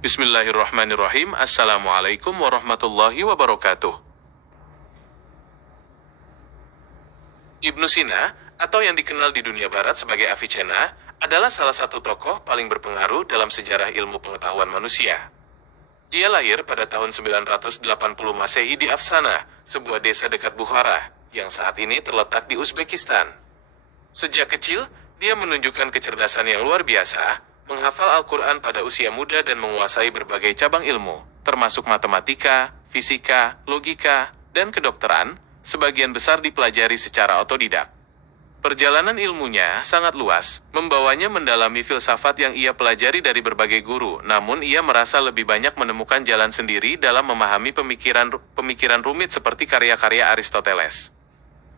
Bismillahirrahmanirrahim. Assalamualaikum warahmatullahi wabarakatuh. Ibnu Sina, atau yang dikenal di dunia barat sebagai Avicenna, adalah salah satu tokoh paling berpengaruh dalam sejarah ilmu pengetahuan manusia. Dia lahir pada tahun 980 Masehi di Afsana, sebuah desa dekat Bukhara, yang saat ini terletak di Uzbekistan. Sejak kecil, dia menunjukkan kecerdasan yang luar biasa, menghafal Al-Quran pada usia muda dan menguasai berbagai cabang ilmu, termasuk matematika, fisika, logika, dan kedokteran, sebagian besar dipelajari secara otodidak. Perjalanan ilmunya sangat luas, membawanya mendalami filsafat yang ia pelajari dari berbagai guru, namun ia merasa lebih banyak menemukan jalan sendiri dalam memahami pemikiran rumit seperti karya-karya Aristoteles.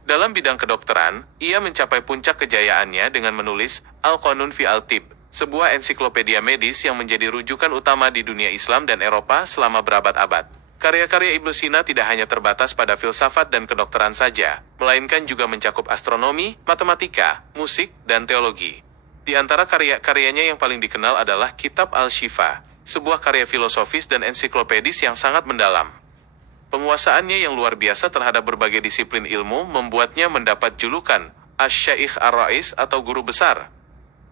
Dalam bidang kedokteran, ia mencapai puncak kejayaannya dengan menulis Al-Qanun fi Al-Tib, sebuah ensiklopedia medis yang menjadi rujukan utama di dunia Islam dan Eropa selama berabad-abad. Karya-karya Ibnu Sina tidak hanya terbatas pada filsafat dan kedokteran saja, melainkan juga mencakup astronomi, matematika, musik, dan teologi. Di antara karya-karyanya yang paling dikenal adalah Kitab Al-Shifa, sebuah karya filosofis dan ensiklopedis yang sangat mendalam. Penguasaannya yang luar biasa terhadap berbagai disiplin ilmu membuatnya mendapat julukan Asy-Syaikh Ar-Rais atau guru besar.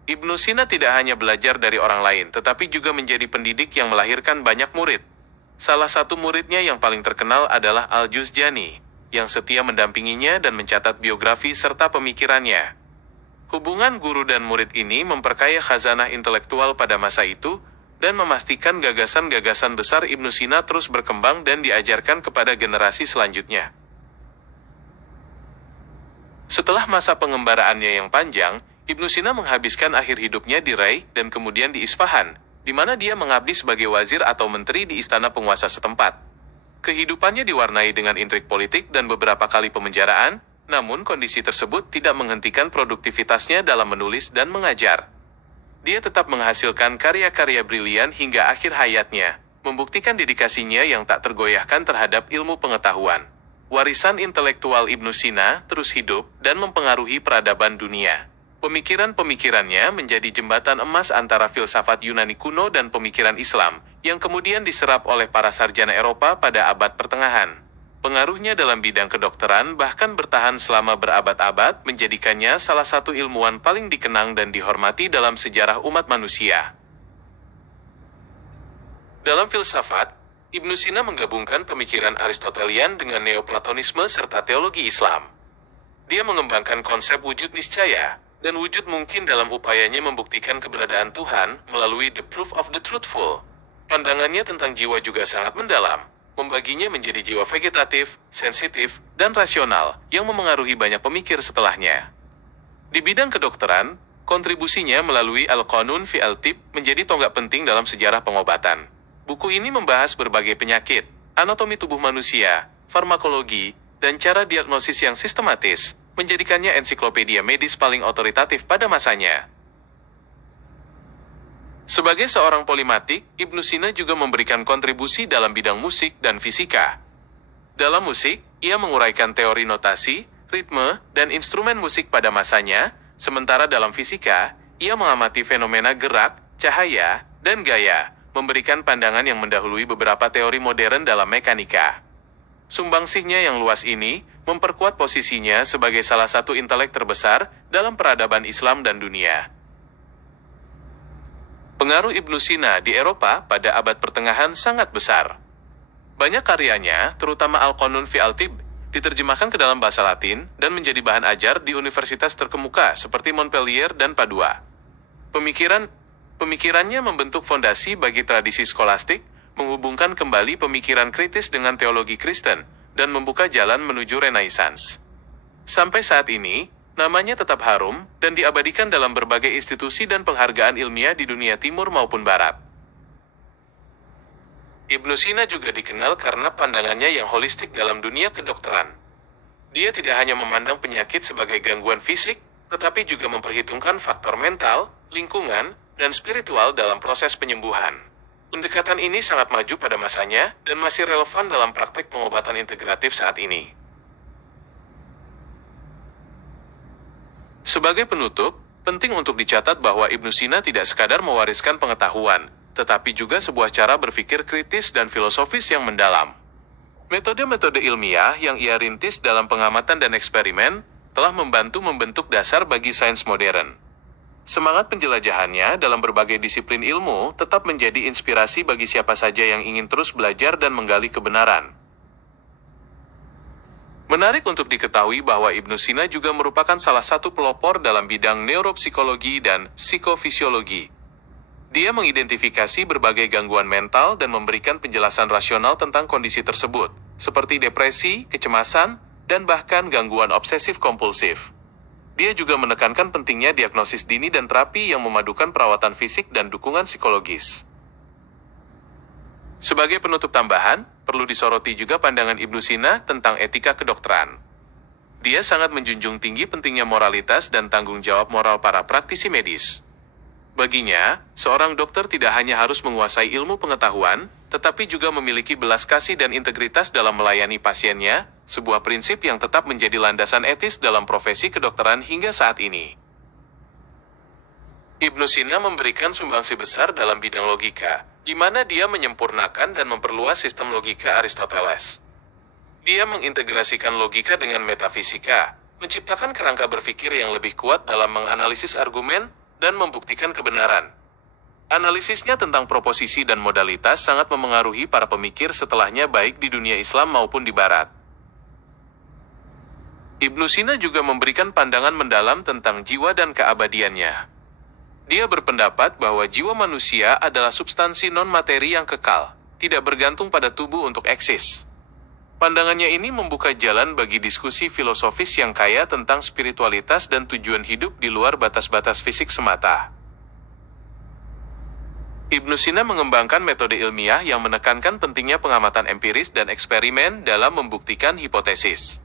Ibnu Sina tidak hanya belajar dari orang lain, tetapi juga menjadi pendidik yang melahirkan banyak murid. Salah satu muridnya yang paling terkenal adalah Al-Juzjani, yang setia mendampinginya dan mencatat biografi serta pemikirannya. Hubungan guru dan murid ini memperkaya khazanah intelektual pada masa itu, dan memastikan gagasan-gagasan besar Ibnu Sina terus berkembang dan diajarkan kepada generasi selanjutnya. Setelah masa pengembaraannya yang panjang, Ibnu Sina menghabiskan akhir hidupnya di Rai dan kemudian di Isfahan, di mana dia mengabdi sebagai wazir atau menteri di istana penguasa setempat. Kehidupannya diwarnai dengan intrik politik dan beberapa kali pemenjaraan, namun kondisi tersebut tidak menghentikan produktivitasnya dalam menulis dan mengajar. Dia tetap menghasilkan karya-karya brilian hingga akhir hayatnya, membuktikan dedikasinya yang tak tergoyahkan terhadap ilmu pengetahuan. Warisan intelektual Ibnu Sina terus hidup dan mempengaruhi peradaban dunia. Pemikiran-pemikirannya menjadi jembatan emas antara filsafat Yunani kuno dan pemikiran Islam, yang kemudian diserap oleh para sarjana Eropa pada abad pertengahan. Pengaruhnya dalam bidang kedokteran bahkan bertahan selama berabad-abad, menjadikannya salah satu ilmuwan paling dikenang dan dihormati dalam sejarah umat manusia. Dalam filsafat, Ibnu Sina menggabungkan pemikiran Aristotelian dengan Neoplatonisme serta teologi Islam. Dia mengembangkan konsep wujud niscaya dan wujud mungkin dalam upayanya membuktikan keberadaan Tuhan melalui The Proof of the Truthful. Pandangannya tentang jiwa juga sangat mendalam, membaginya menjadi jiwa vegetatif, sensitif, dan rasional yang memengaruhi banyak pemikir setelahnya. Di bidang kedokteran, kontribusinya melalui Al-Qanun fi Al-Tib menjadi tonggak penting dalam sejarah pengobatan. Buku ini membahas berbagai penyakit, anatomi tubuh manusia, farmakologi, dan cara diagnosis yang sistematis, menjadikannya ensiklopedia medis paling otoritatif pada masanya. Sebagai seorang polimatik, Ibnu Sina juga memberikan kontribusi dalam bidang musik dan fisika. Dalam musik, ia menguraikan teori notasi, ritme, dan instrumen musik pada masanya, sementara dalam fisika, ia mengamati fenomena gerak, cahaya, dan gaya, memberikan pandangan yang mendahului beberapa teori modern dalam mekanika. Sumbangsihnya yang luas ini memperkuat posisinya sebagai salah satu intelek terbesar dalam peradaban Islam dan dunia. Pengaruh Ibnu Sina di Eropa pada abad pertengahan sangat besar. Banyak karyanya, terutama Al-Qanun fi Al-Tib, diterjemahkan ke dalam bahasa Latin dan menjadi bahan ajar di universitas terkemuka seperti Montpellier dan Padua. Pemikirannya membentuk fondasi bagi tradisi skolastik, menghubungkan kembali pemikiran kritis dengan teologi Kristen, dan membuka jalan menuju Renaissance. Sampai saat ini, namanya tetap harum, dan diabadikan dalam berbagai institusi dan penghargaan ilmiah di dunia timur maupun barat. Ibnu Sina juga dikenal karena pandangannya yang holistik dalam dunia kedokteran. Dia tidak hanya memandang penyakit sebagai gangguan fisik, tetapi juga memperhitungkan faktor mental, lingkungan, dan spiritual dalam proses penyembuhan. Pendekatan ini sangat maju pada masanya dan masih relevan dalam praktek pengobatan integratif saat ini. Sebagai penutup, penting untuk dicatat bahwa Ibnu Sina tidak sekadar mewariskan pengetahuan, tetapi juga sebuah cara berpikir kritis dan filosofis yang mendalam. Metode-metode ilmiah yang ia rintis dalam pengamatan dan eksperimen telah membantu membentuk dasar bagi sains modern. Semangat penjelajahannya dalam berbagai disiplin ilmu tetap menjadi inspirasi bagi siapa saja yang ingin terus belajar dan menggali kebenaran. Menarik untuk diketahui bahwa Ibnu Sina juga merupakan salah satu pelopor dalam bidang neuropsikologi dan psikofisiologi. Dia mengidentifikasi berbagai gangguan mental dan memberikan penjelasan rasional tentang kondisi tersebut, seperti depresi, kecemasan, dan bahkan gangguan obsesif-kompulsif. Dia juga menekankan pentingnya diagnosis dini dan terapi yang memadukan perawatan fisik dan dukungan psikologis. Sebagai penutup tambahan, perlu disoroti juga pandangan Ibnu Sina tentang etika kedokteran. Dia sangat menjunjung tinggi pentingnya moralitas dan tanggung jawab moral para praktisi medis. Baginya, seorang dokter tidak hanya harus menguasai ilmu pengetahuan, tetapi juga memiliki belas kasih dan integritas dalam melayani pasiennya, sebuah prinsip yang tetap menjadi landasan etis dalam profesi kedokteran hingga saat ini. Ibnu Sina memberikan sumbangsi besar dalam bidang logika, di mana dia menyempurnakan dan memperluas sistem logika Aristoteles. Dia mengintegrasikan logika dengan metafisika, menciptakan kerangka berpikir yang lebih kuat dalam menganalisis argumen dan membuktikan kebenaran. Analisisnya tentang proposisi dan modalitas sangat memengaruhi para pemikir setelahnya baik di dunia Islam maupun di Barat. Ibnu Sina juga memberikan pandangan mendalam tentang jiwa dan keabadiannya. Dia berpendapat bahwa jiwa manusia adalah substansi non-materi yang kekal, tidak bergantung pada tubuh untuk eksis. Pandangannya ini membuka jalan bagi diskusi filosofis yang kaya tentang spiritualitas dan tujuan hidup di luar batas-batas fisik semata. Ibnu Sina mengembangkan metode ilmiah yang menekankan pentingnya pengamatan empiris dan eksperimen dalam membuktikan hipotesis.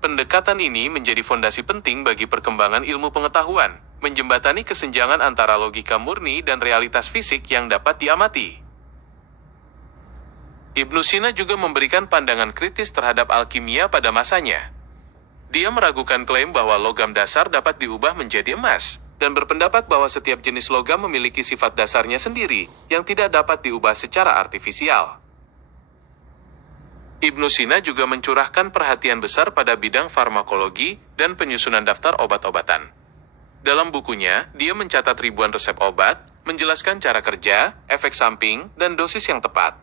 Pendekatan ini menjadi fondasi penting bagi perkembangan ilmu pengetahuan, menjembatani kesenjangan antara logika murni dan realitas fisik yang dapat diamati. Ibnu Sina juga memberikan pandangan kritis terhadap alkimia pada masanya. Dia meragukan klaim bahwa logam dasar dapat diubah menjadi emas, dan berpendapat bahwa setiap jenis logam memiliki sifat dasarnya sendiri, yang tidak dapat diubah secara artifisial. Ibnu Sina juga mencurahkan perhatian besar pada bidang farmakologi dan penyusunan daftar obat-obatan. Dalam bukunya, dia mencatat ribuan resep obat, menjelaskan cara kerja, efek samping, dan dosis yang tepat.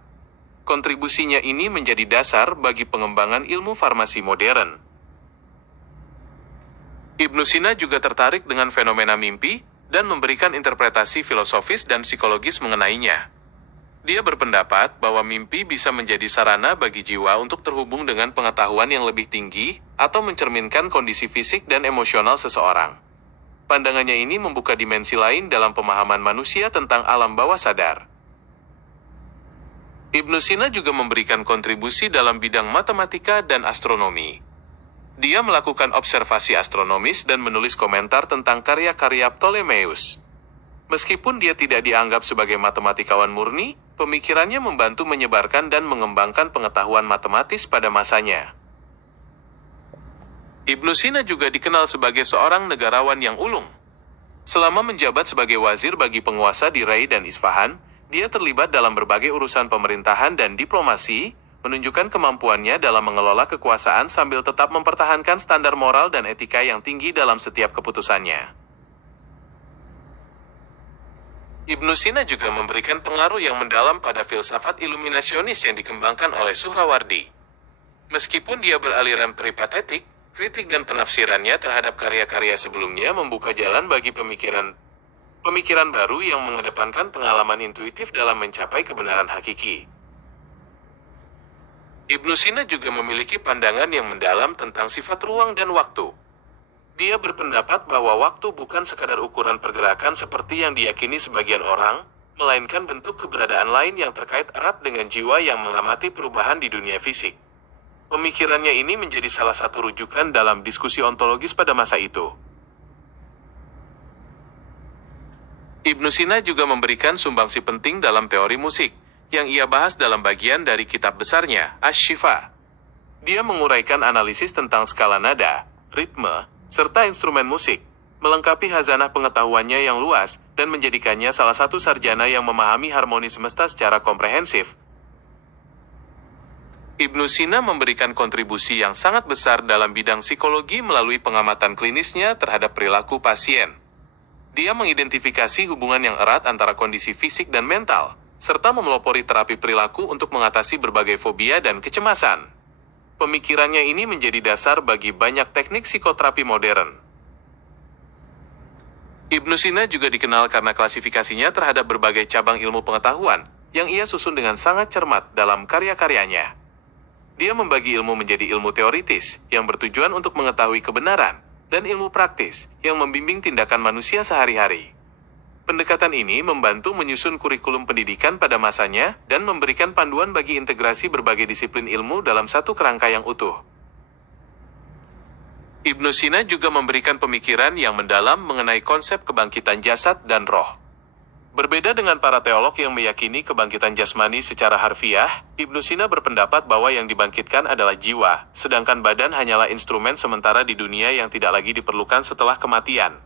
Kontribusinya ini menjadi dasar bagi pengembangan ilmu farmasi modern. Ibnu Sina juga tertarik dengan fenomena mimpi dan memberikan interpretasi filosofis dan psikologis mengenainya. Dia berpendapat bahwa mimpi bisa menjadi sarana bagi jiwa untuk terhubung dengan pengetahuan yang lebih tinggi atau mencerminkan kondisi fisik dan emosional seseorang. Pandangannya ini membuka dimensi lain dalam pemahaman manusia tentang alam bawah sadar. Ibnu Sina juga memberikan kontribusi dalam bidang matematika dan astronomi. Dia melakukan observasi astronomis dan menulis komentar tentang karya-karya Ptolemeus. Meskipun dia tidak dianggap sebagai matematikawan murni, pemikirannya membantu menyebarkan dan mengembangkan pengetahuan matematis pada masanya. Ibnu Sina juga dikenal sebagai seorang negarawan yang ulung. Selama menjabat sebagai wazir bagi penguasa di Rai dan Isfahan, dia terlibat dalam berbagai urusan pemerintahan dan diplomasi, menunjukkan kemampuannya dalam mengelola kekuasaan sambil tetap mempertahankan standar moral dan etika yang tinggi dalam setiap keputusannya. Ibnu Sina juga memberikan pengaruh yang mendalam pada filsafat iluminasionis yang dikembangkan oleh Suhrawardi. Meskipun dia beraliran peripatetik, kritik dan penafsirannya terhadap karya-karya sebelumnya membuka jalan bagi pemikiran baru yang mengedepankan pengalaman intuitif dalam mencapai kebenaran hakiki. Ibnu Sina juga memiliki pandangan yang mendalam tentang sifat ruang dan waktu. Dia berpendapat bahwa waktu bukan sekadar ukuran pergerakan seperti yang diyakini sebagian orang, melainkan bentuk keberadaan lain yang terkait erat dengan jiwa yang mengamati perubahan di dunia fisik. Pemikirannya ini menjadi salah satu rujukan dalam diskusi ontologis pada masa itu. Ibnu Sina juga memberikan sumbangsi penting dalam teori musik, yang ia bahas dalam bagian dari kitab besarnya, Asy-Syifa. Dia menguraikan analisis tentang skala nada, ritme, serta instrumen musik. melengkapi khazanah pengetahuannya yang luas, dan menjadikannya salah satu sarjana yang memahami harmoni semesta secara komprehensif. Ibnu Sina memberikan kontribusi yang sangat besar dalam bidang psikologi melalui pengamatan klinisnya terhadap perilaku pasien. Dia mengidentifikasi hubungan yang erat antara kondisi fisik dan mental, serta memelopori terapi perilaku untuk mengatasi berbagai fobia dan kecemasan. Pemikirannya ini menjadi dasar bagi banyak teknik psikoterapi modern. Ibnu Sina juga dikenal karena klasifikasinya terhadap berbagai cabang ilmu pengetahuan yang ia susun dengan sangat cermat dalam karya-karyanya. Dia membagi ilmu menjadi ilmu teoritis yang bertujuan untuk mengetahui kebenaran dan ilmu praktis yang membimbing tindakan manusia sehari-hari. Pendekatan ini membantu menyusun kurikulum pendidikan pada masanya dan memberikan panduan bagi integrasi berbagai disiplin ilmu dalam satu kerangka yang utuh. Ibnu Sina juga memberikan pemikiran yang mendalam mengenai konsep kebangkitan jasad dan roh. Berbeda dengan para teolog yang meyakini kebangkitan jasmani secara harfiah, Ibnu Sina berpendapat bahwa yang dibangkitkan adalah jiwa, sedangkan badan hanyalah instrumen sementara di dunia yang tidak lagi diperlukan setelah kematian.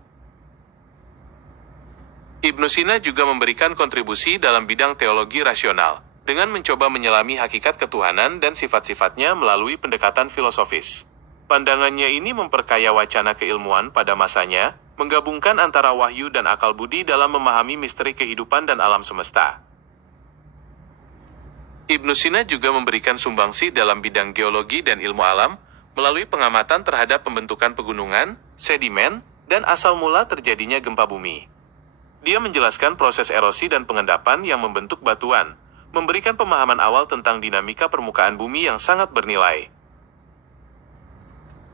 Ibnu Sina juga memberikan kontribusi dalam bidang teologi rasional, dengan mencoba menyelami hakikat ketuhanan dan sifat-sifatnya melalui pendekatan filosofis. Pandangannya ini memperkaya wacana keilmuan pada masanya, menggabungkan antara wahyu dan akal budi dalam memahami misteri kehidupan dan alam semesta. Ibnu Sina juga memberikan sumbangsi dalam bidang geologi dan ilmu alam, melalui pengamatan terhadap pembentukan pegunungan, sedimen, dan asal mula terjadinya gempa bumi. Dia menjelaskan proses erosi dan pengendapan yang membentuk batuan, memberikan pemahaman awal tentang dinamika permukaan bumi yang sangat bernilai.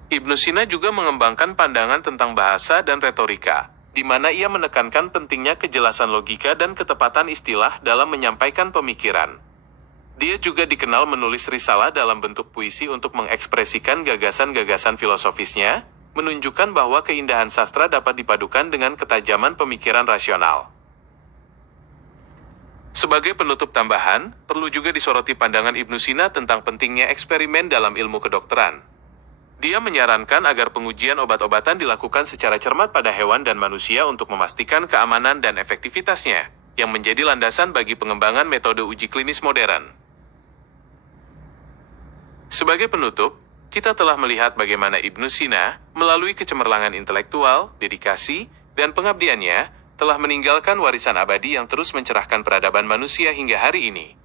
Ibnu Sina juga mengembangkan pandangan tentang bahasa dan retorika, di mana ia menekankan pentingnya kejelasan logika dan ketepatan istilah dalam menyampaikan pemikiran. Dia juga dikenal menulis risalah dalam bentuk puisi untuk mengekspresikan gagasan-gagasan filosofisnya, menunjukkan bahwa keindahan sastra dapat dipadukan dengan ketajaman pemikiran rasional. Sebagai penutup tambahan, perlu juga disoroti pandangan Ibnu Sina tentang pentingnya eksperimen dalam ilmu kedokteran. Dia menyarankan agar pengujian obat-obatan dilakukan secara cermat pada hewan dan manusia untuk memastikan keamanan dan efektivitasnya, yang menjadi landasan bagi pengembangan metode uji klinis modern. Sebagai penutup, kita telah melihat bagaimana Ibnu Sina, melalui kecemerlangan intelektual, dedikasi, dan pengabdiannya, telah meninggalkan warisan abadi yang terus mencerahkan peradaban manusia hingga hari ini.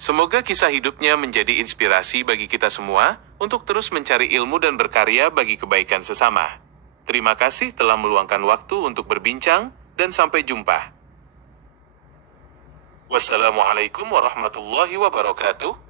Semoga kisah hidupnya menjadi inspirasi bagi kita semua untuk terus mencari ilmu dan berkarya bagi kebaikan sesama. Terima kasih telah meluangkan waktu untuk berbincang, dan sampai jumpa. Wassalamualaikum warahmatullahi wabarakatuh.